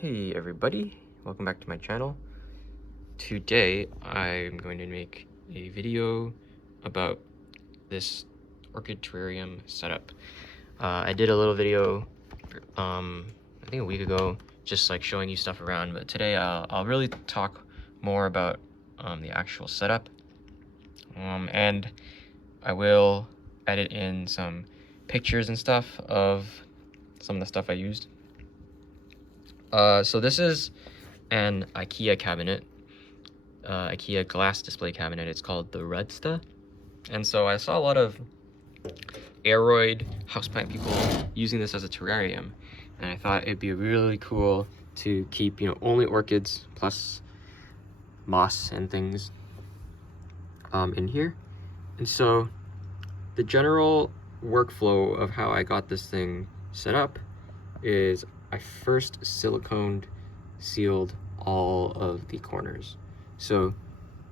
Hey everybody, welcome back to my channel. Today I'm going to make a video about this orchid terrarium setup. I did a little video I think a week ago, just like showing you stuff around, but today I'll really talk more about the actual setup, and I will edit in some pictures and stuff of some of the stuff I used. So this is an IKEA cabinet, IKEA glass display cabinet. It's called the Redsta. And so I saw a lot of aeroid houseplant people using this as a terrarium, and I thought it'd be really cool to keep, only orchids plus moss and things in here. And so the general workflow of how I got this thing set up is I first siliconed sealed all of the corners. So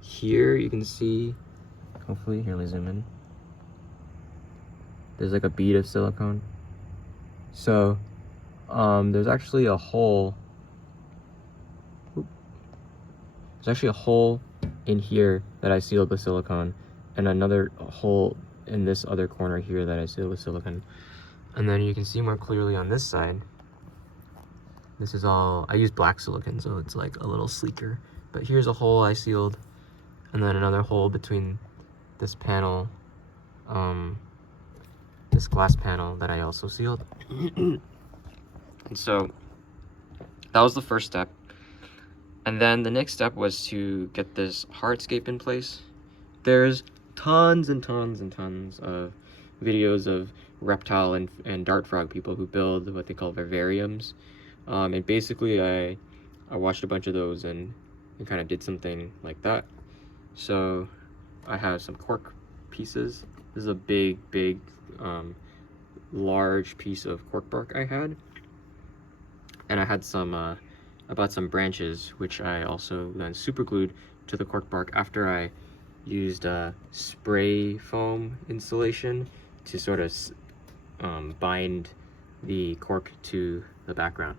here you can see, hopefully, here, let me zoom in. There's like a bead of silicone. So there's actually a hole. There's actually a hole in here that I sealed with silicone, and another hole in this other corner here that I sealed with silicone. And then you can see more clearly on this side. This is all, I used black silicone, so it's like a little sleeker. But here's a hole I sealed, and then another hole between this panel, this glass panel that I also sealed. And so that was the first step. And then the next step was to get this hardscape in place. There's tons and tons and tons of videos of reptile and dart frog people who build what they call vivariums. And basically I watched a bunch of those and kind of did something like that. So I have some cork pieces. This is a big large piece of cork bark I had. And I had some, I bought some branches, which I also then super glued to the cork bark after I used spray foam insulation to sort of bind the cork to the background.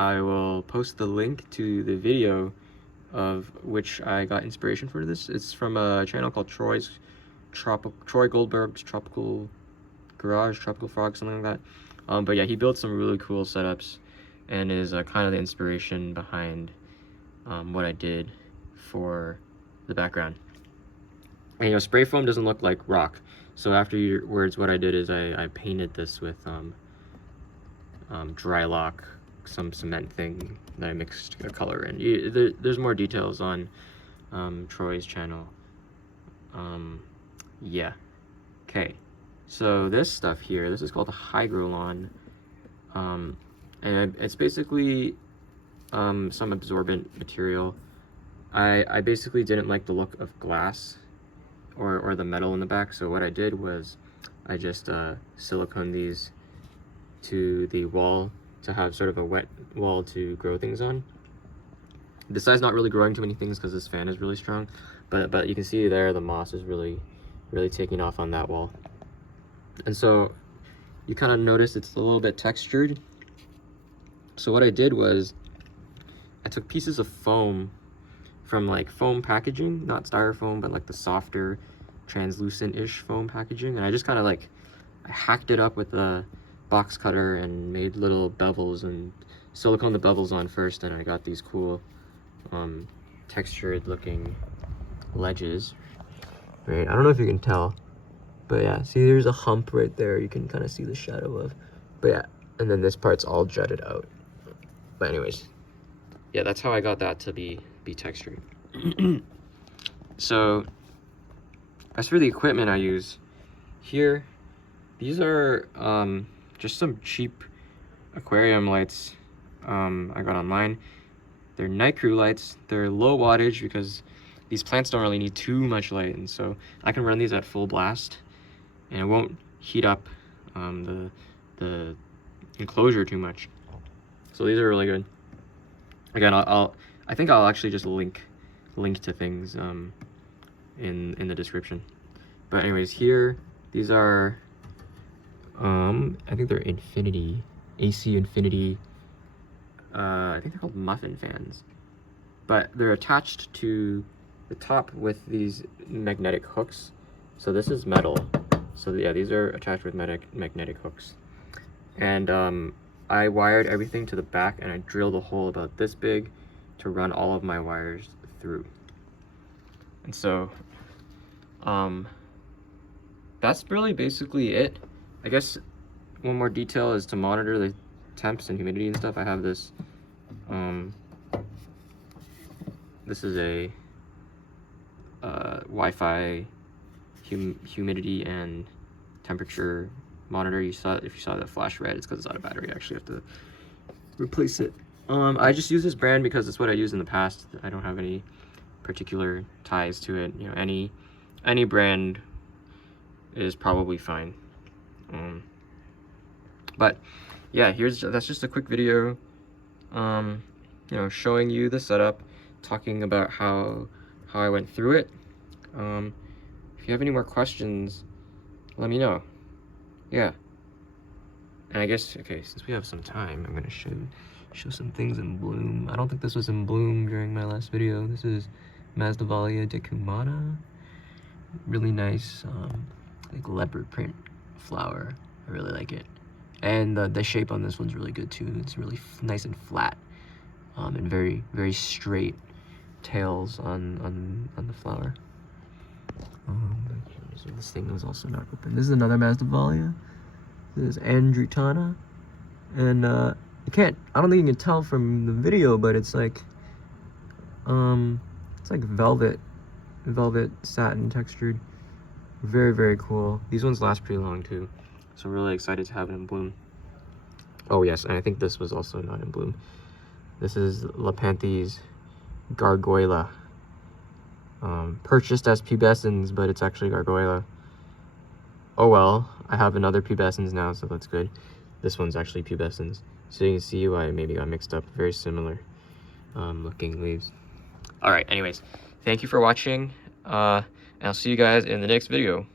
I will post the link to the video of which I got inspiration for this. It's from a channel called Troy Goldberg's Tropical Garage, Tropical Frog, something like that. But yeah, he built some really cool setups and is kind of the inspiration behind what I did for the background. And spray foam doesn't look like rock. So afterwards, what I did is I painted this with dry lock, some cement thing that I mixed a color in. There's more details on Troy's channel. Yeah. Okay. So this stuff here, this is called a Hygrolon. And it's basically some absorbent material. I basically didn't like the look of glass or the metal in the back, so what I did was I just siliconed these to the wall to have sort of a wet wall to grow things on. This side's not really growing too many things because this fan is really strong, but you can see there the moss is really taking off on that wall. And so you kind of notice it's a little bit textured. So what I did was I took pieces of foam from like foam packaging, not styrofoam, but like the softer translucent-ish foam packaging, and I just kind of like I hacked it up with a box cutter and made little bevels and siliconed the bevels on first, and I got these cool textured looking ledges. Right, I don't know if you can tell, but yeah, see there's a hump right there you can kind of see the shadow of. But yeah, and then this part's all jutted out. But anyways, yeah, that's how I got that to be textured. So as for the equipment I use here, these are just some cheap aquarium lights I got online. They're night crew lights. They're low wattage because these plants don't really need too much light, and so I can run these at full blast and it won't heat up the enclosure too much. So these are really good. Again, I think I'll actually just link to things in the description. But anyways, here these are I think they're Infinity AC Infinity, I think they're called muffin fans, but they're attached to the top with these magnetic hooks. So this is metal. So yeah, these are attached with magnetic hooks. And I wired everything to the back, and I drilled a hole about this big to run all of my wires through. And so that's really basically it. I guess one more detail is to monitor the temps and humidity and stuff. I have this this is a Wi-Fi humidity and temperature monitor. If you saw that flash red, it's because it's out of battery. I actually have to replace it. I just use this brand because it's what I used in the past. I don't have any particular ties to it. You know, any brand is probably fine. But yeah, that's just a quick video, you know, showing you the setup, talking about how I went through it. If you have any more questions, let me know. Yeah. And I guess, okay, since we have some time, I'm gonna show some things in bloom. I don't think this was in bloom during my last video. This is Masdevallia decumata. Really nice, like leopard print flower. I really like it. And the shape on this one's really good too. It's really nice and flat, and very, very straight tails on the flower. So this thing is also not open. This is another Masdevallia. This is Andretana, and I don't think you can tell from the video, but it's like velvet satin textured. Very, very cool. These ones last pretty long too, so I'm really excited to have it in bloom. Oh yes, and I think this was also not in bloom. This is Lapanthes gargoyla, purchased as pubescens, but it's actually gargoyla. Oh well, I have another pubescens now, so that's good. This one's actually pubescens, so you can see why I maybe got mixed up. Very similar looking leaves. All right, anyways, thank you for watching, and I'll see you guys in the next video.